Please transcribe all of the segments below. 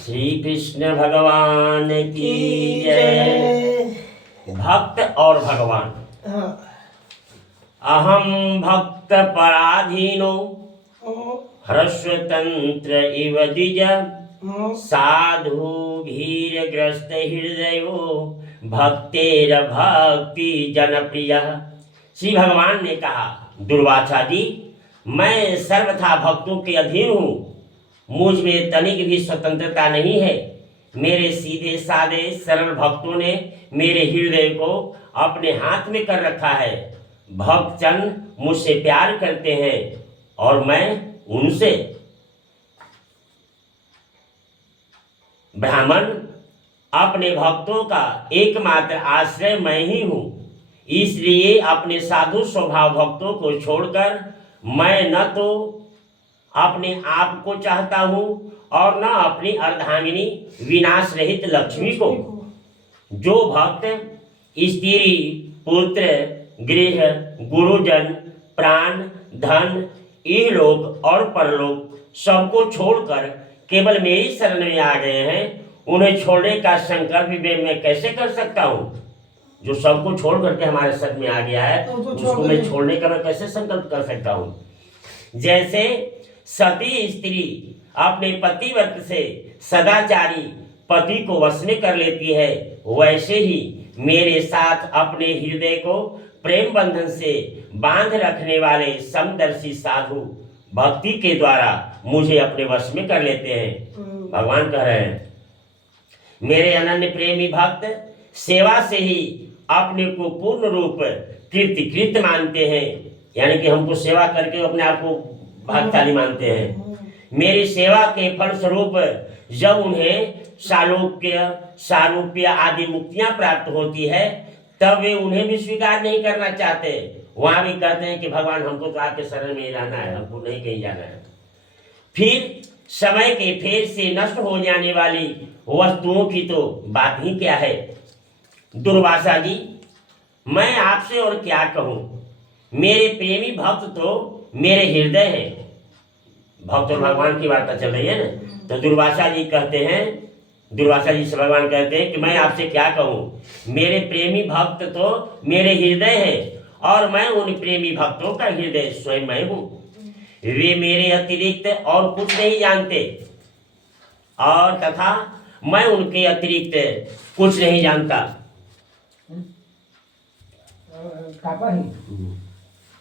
श्री कृष्ण भगवान की जय। भक्त और भगवान। अहम भक्त पराधीनो ह्रस्वतंत्र इव द्विज साधु भीरग्रस्त हृदयो भक्तेर भक्ति जनप्रिय। श्री भगवान ने कहा, दुर्वासा जी, मैं सर्वथा भक्तों के अधीन हूँ। मुझ में तनिक भी स्वतंत्रता नहीं है। मेरे सीधे साधे सरल भक्तों ने मेरे हृदय को अपने हाथ में कर रखा है। भक्तजन मुझसे प्यार करते हैं और मैं उनसे। ब्राह्मण अपने भक्तों का एकमात्र आश्रय मैं ही हूँ। इसलिए अपने साधु स्वभाव भक्तों को छोड़कर मैं न तो अपने आप को चाहता हूँ और न अपनी अर्धांगिनी विनाश रहित लक्ष्मी को। जो भक्त स्त्री, पुत्र, गृह, गुरुजन, प्राण, धन, इहलोक और परलोक सबको छोड़कर केवल मेरी शरण में आ गए हैं, उन्हें छोड़ने का संकल्प भी मैं कैसे कर सकता हूँ? जो सबको छोड़ करके हमारे शरण में आ गया है, उसको मैं छोड़ने का मैं कैसे संकल्प कर सकता हूँ? जैसे सती स्त्री अपने पतिव्रत से सदाचारी पति को वश में कर लेती है, वैसे ही मेरे साथ अपने हृदय को प्रेम बंधन से बांध रखने वाले समदर्शी साधु भक्ति के द्वारा मुझे अपने वश में कर लेते हैं। भगवान कह रहे हैं, मेरे अनन्य प्रेमी भक्त सेवा से ही अपने को पूर्ण रूप कृतकृत मानते हैं, यानी कि हमको सेवा करके अपने आप को भाग्यशाली मानते हैं। मेरी सेवा के फल स्वरूप जब उन्हें सारूप्य आदि मुक्तियां प्राप्त होती है, तब वे उन्हें भी स्वीकार नहीं करना चाहते। वहां भी कहते हैं कि भगवान हमको तो आपके शरण में ही रहना है, हमको नहीं कहीं जाना है। फिर समय के फेर से नष्ट हो जाने वाली वस्तुओं की तो बात ही क्या है। दुर्वासा जी, मैं आपसे और क्या कहूँ। मेरे प्रेमी भक्त तो मेरे हृदय है। भक्त और भगवान की वार्ता चल रही है ना, तो दुर्वासा जी से भगवान कहते हैं कि मैं आपसे क्या कहूँ। मेरे प्रेमी भक्त तो मेरे हृदय है और मैं उन प्रेमी भक्तों का हृदय स्वयं मैं हूँ। वे मेरे अतिरिक्त और कुछ नहीं जानते और तथा मैं उनके अतिरिक्त कुछ नहीं जानता।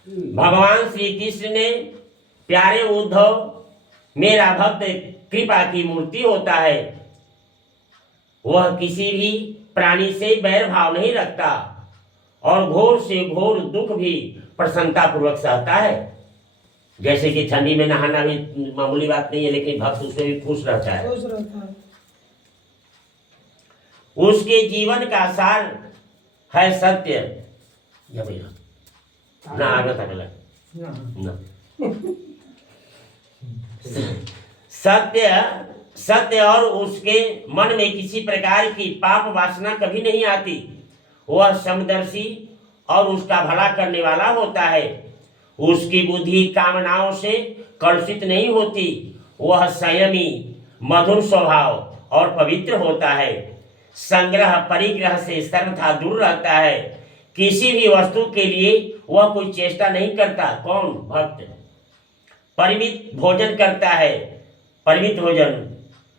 भगवान श्री कृष्ण ने, प्यारे उद्धव, मेरा भक्त कृपा की मूर्ति होता है। वह किसी भी प्राणी से बैर भाव नहीं रखता और घोर से घोर दुख भी प्रसन्नता पूर्वक सहता है। जैसे कि ठंडी में नहाना भी मामूली बात नहीं है, लेकिन भक्त उससे भी खुश रहता है। उसके जीवन का सार है सत्य। ना आगे तक ना सत्य और उसके मन में किसी प्रकार की पाप वासना कभी नहीं आती। वह समदर्शी और उसका भला करने वाला होता है। उसकी बुद्धि कामनाओं से कलुषित नहीं होती। वह संयमी, मधुर स्वभाव और पवित्र होता है। संग्रह परिग्रह से सर्वथा दूर रहता है। किसी भी वस्तु के लिए वह कोई चेष्टा नहीं करता। कौन? भक्त। परिमित भोजन करता है, परिमित भोजन,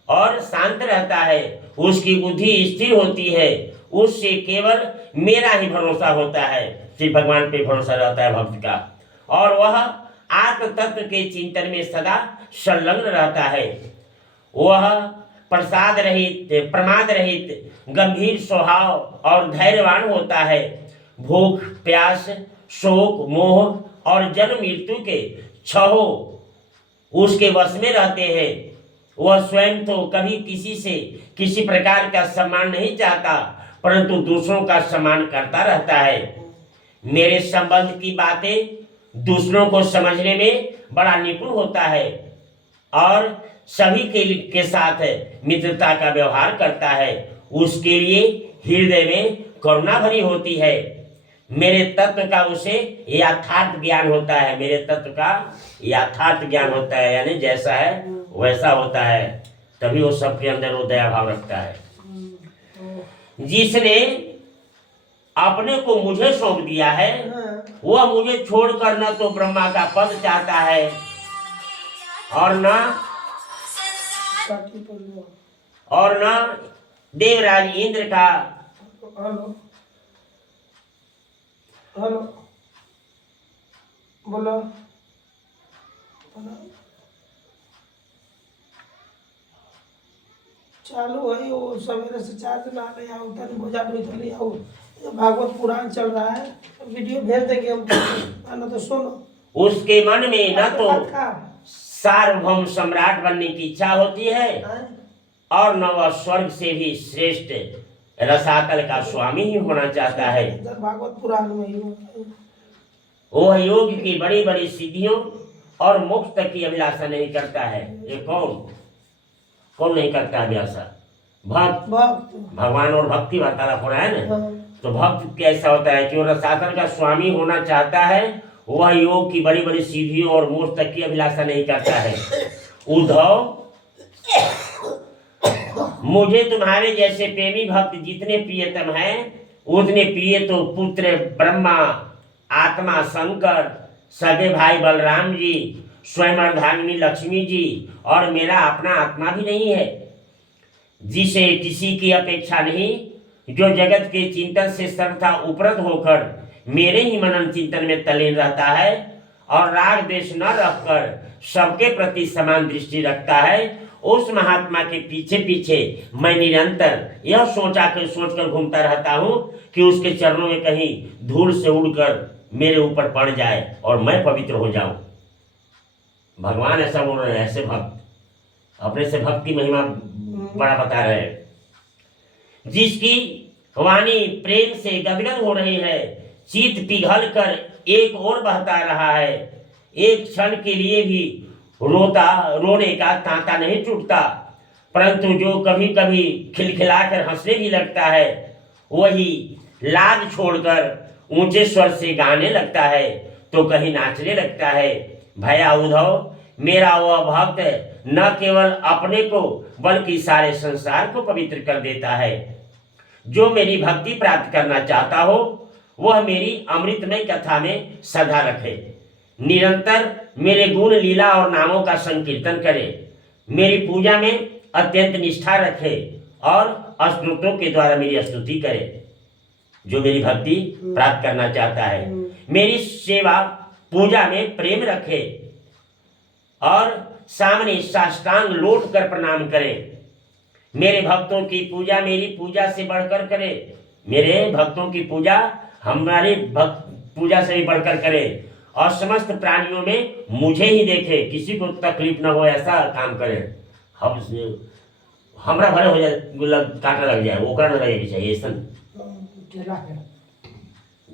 और शांत रहता है। उसकी बुद्धि स्थिर होती है। उससे केवल मेरा ही भरोसा होता है। श्री भगवान पे भरोसा रहता है भक्त का, और वह आत्म तत्व के चिंतन में सदा संलग्न रहता है। वह प्रमाद रहित गंभीर स्वभाव और धैर्यवान होता है। भूख, प्यास, शोक, मोह और जन्म मृत्यु के छहों उसके वश में रहते हैं। वह स्वयं तो कभी किसी से किसी प्रकार का सम्मान नहीं चाहता, परंतु दूसरों का सम्मान करता रहता है। मेरे संबंध की बातें दूसरों को समझने में बड़ा निपुण होता है और सभी के साथ मित्रता का व्यवहार करता है। उसके लिए हृदय में करुणा भरी होती है। मेरे तत्व का उसे यथार्थ ज्ञान होता है। मेरे तत्व का यथार्थ ज्ञान होता है, यानी जैसा है वैसा होता है। तभी वो सबके अंदर वो दया भाव रखता है। तो जिसने अपने को मुझे सौंप दिया है वह मुझे छोड़कर न तो ब्रह्मा का पद चाहता है और न देवराज इंद्र का। हेलो हेलो बोलो चालू है वो सवेरे से चार्ज ना ले आओ तन बोझा तो ले आओ। भागवत पुराण चल रहा है वीडियो भेज देंगे हम ना तो सुनो। उसके मन में न तो सार्वभौम सम्राट बनने की इच्छा होती है और न वह स्वर्ग से भी श्रेष्ठ रसातल का स्वामी ही होना चाहता है। भागवत पुराण में ही वह योग की बड़ी बड़ी सिद्धियों और मोक्ष तक की अभिलाषा नहीं करता है। ये कौन नहीं करता अभिलाषा? भक्त। भगवान और भक्ति वार्तालाप हो रहा है ना। तो भक्त कैसा होता है कि वो रसातल का स्वामी होना चाहता है। वह योग की बड़ी बड़ी सिद्धियों और मोक्ष तक की अभिलाषा नहीं करता है। उद्धव, मुझे तुम्हारे जैसे प्रेमी भक्त जितने प्रियतम हैं उतने प्रिय तो पुत्र ब्रह्मा, आत्मा शंकर, सगे भाई बलराम जी, स्वयं अर्धांगिनी लक्ष्मी जी और मेरा अपना आत्मा भी नहीं है, जिसे किसी की अपेक्षा नहीं, जो जगत के चिंतन से सर्वथा उपरत होकर मेरे ही मनन चिंतन में तल्लीन रहता है और राग द्वेष न रखकर सबके प्रति समान दृष्टि रखता है। उस महात्मा के पीछे पीछे मैं निरंतर यह सोचकर घूमता रहता हूँ कि उसके चरणों में कहीं धूल से उड़कर मेरे ऊपर पड़ जाए और मैं पवित्र हो जाऊं। भगवान ऐसा बोल रहे हैं। ऐसे भक्त अपने से भक्त की महिमा बड़ा बता रहे हैं। जिसकी वाणी प्रेम से गदगद हो रही है, चित्त पिघल कर एक और बहता रहा है, एक क्षण के लिए भी रोने का तांता नहीं टूटता, परंतु जो कभी कभी खिलखिलाकर हंसने भी लगता है वही लाज छोड़कर ऊंचे स्वर से गाने लगता है तो कहीं नाचने लगता है। भैया उद्धव, मेरा वह भक्त न केवल अपने को बल्कि सारे संसार को पवित्र कर देता है। जो मेरी भक्ति प्राप्त करना चाहता हो वह मेरी अमृतमय कथा में श्रद्धा रखे, निरंतर मेरे गुण लीला और नामों का संकीर्तन करे, मेरी पूजा में अत्यंत निष्ठा रखे और स्तोत्रों के द्वारा मेरी स्तुति करे। जो मेरी भक्ति प्राप्त करना चाहता है मेरी सेवा पूजा में प्रेम रखे और सामने साष्टांग लौट कर प्रणाम करे। मेरे भक्तों की पूजा मेरी पूजा से बढ़कर करे, मेरे भक्तों की पूजा हमारे भक्त पूजा से भी बढ़कर करे और समस्त प्राणियों में मुझे ही देखे, किसी को तकलीफ न हो ऐसा काम करे। हमरा भरे हो जाए, कांटा लग जाए, ओकरा न लगे चाहिए ऐसा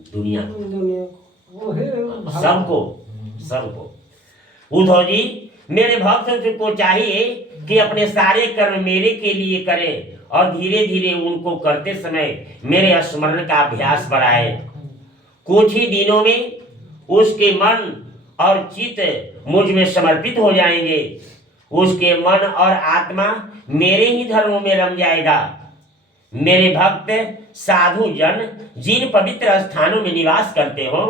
दुनिया सबको। उद्धव जी, मेरे भक्त को चाहिए कि अपने सारे कर्म मेरे के लिए करें और धीरे धीरे उनको करते समय मेरे स्मरण का अभ्यास बढ़ाए। कुछ ही दिनों में उसके मन और चित्त मुझ में समर्पित हो जाएंगे। उसके मन और आत्मा मेरे ही धर्मों में रम जाएगा। मेरे भक्त साधु जन जिन पवित्र स्थानों में निवास करते हो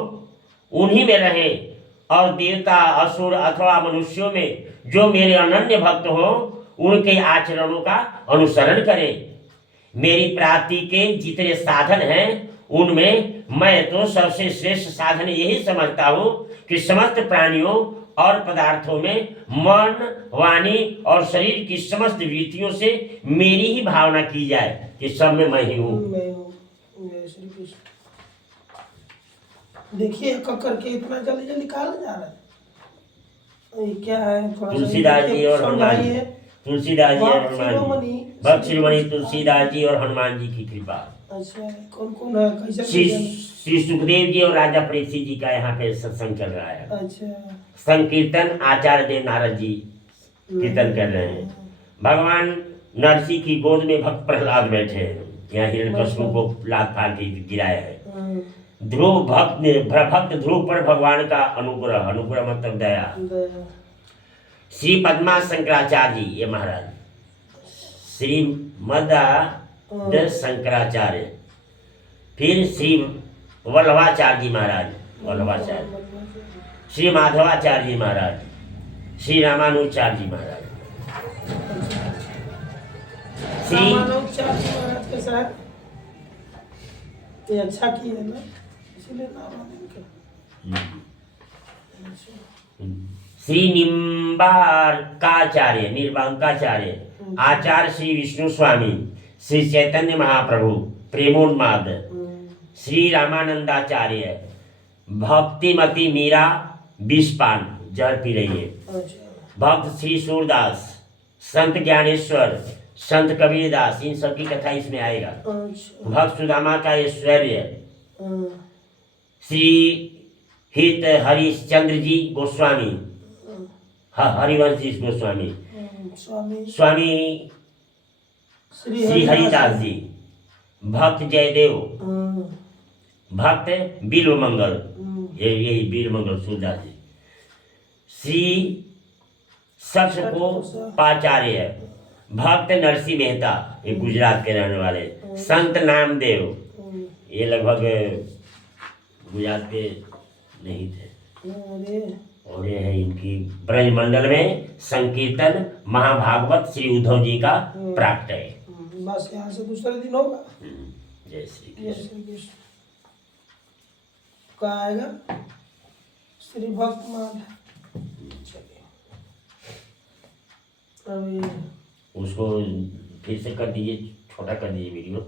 उन्हीं में रहे और देवता, असुर अथवा मनुष्यों में जो मेरे अनन्य भक्त हो उनके आचरणों का अनुसरण करें। मेरी प्राप्ति के जितने साधन हैं उनमें मैं तो सबसे श्रेष्ठ साधन यही समझता हूँ कि समस्त प्राणियों और पदार्थों में मन, वाणी और शरीर की समस्त वृत्तियों से मेरी ही भावना की जाए कि सब में मैं ही हूँ। देखिए कक्कर के इतना जल्दी जल्दी कहा जा रहा है। क्या है तुलसीदास जी और हनुमान जी, तुलसीदास जी और हनुमान जी, भक्त शिरोमणि तुलसीदास जी और हनुमान जी की कृपा। अच्छा, कौन कौन है, कैसे श्री सुखदेव जी और राजा परीक्षित जी का यहाँ पे सत्संग चल रहा है। अच्छा, संकीर्तन आचार्य देव नारद जी कीर्तन कर रहे हैं। भगवान नरसिंह की गोद में भक्त प्रहलाद बैठे हैं। यहाँ हिरण्यकश्यप को लात फाड़ के गिराया है। ध्रुव भक्त ध्रुव पर भगवान का अनुग्रह मतलब दया। श्री पद्मा शंकराचार्य जी, ये महाराज श्रीमद शंकराचार्य, फिर श्री वल्लभाचार्य जी महाराज, वल्लभाचार्य, श्री माधवाचार्य जी महाराज, श्री रामानुजाचार्य जी महाराज, श्री रामानुजाचार्य जी महाराज के साथ ये अच्छा किए है ना, इसीलिए नाम है इनका। श्री निम्बार्काचार्य, निर्वांकाचार्य, आचार्य श्री विष्णु स्वामी, श्री चैतन्य महाप्रभु प्रेमोन्माद, श्री रामानंदाचार्य, भक्तिमती मीरा बिस्पान जल पी रही है, भक्त श्री सूरदास, संत ज्ञानेश्वर, संत कबीरदास, इन सब की कथा इसमें आएगा। भक्त सुदामा का ऐश्वर्य, श्री हित हरिश्चंद्र जी गोस्वामी, हरिवंश जी गोस्वामी, स्वामी श्री हरिदास जी, भक्त जयदेव, भक्त बिल्वमंगल, यही बिल्वमंगल सूरदास जी, श्री सक्षकोपाचार्य, भक्त नरसिंह मेहता, ये गुजरात के रहने वाले, संत नामदेव, ये लगभग गुजरात के नहीं थे, और ये है इनकी ब्रजमंडल में संकीर्तन महाभागवत श्री उद्धव जी का प्राप्त है। बस यहाँ से दूसरे दिन होगा। जय श्री जय श्री कृष्ण। कहाँ आएगा? श्री भक्तमाल। चलिए अभी उसको फिर से कर दीजिए, छोटा कर दीजिए वीडियो।